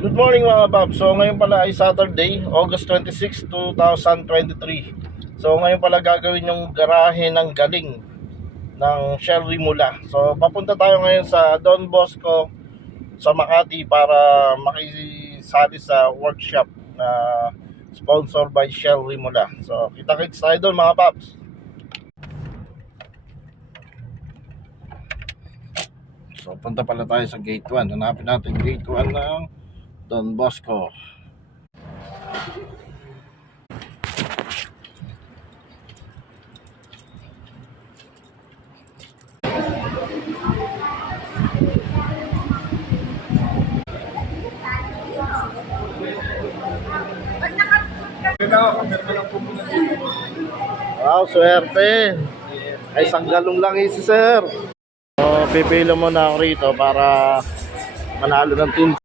Good morning mga Bob. So ngayon pala ay Saturday, August 26, 2023. So ngayon pala gagawin yung garahe ng galing ng Shell Rimula. So papunta tayo ngayon sa Don Bosco sa Makati para makisali sa workshop na sponsored by Shell Rimula. So kita-kits tayo doon mga Pops. So punta pala tayo sa gate 1. Hanapin natin gate 1 ng Don Bosco. Wow, swerte. Ay, sanggalong lang si sir. So, pipila mo na ako rito para manalo ng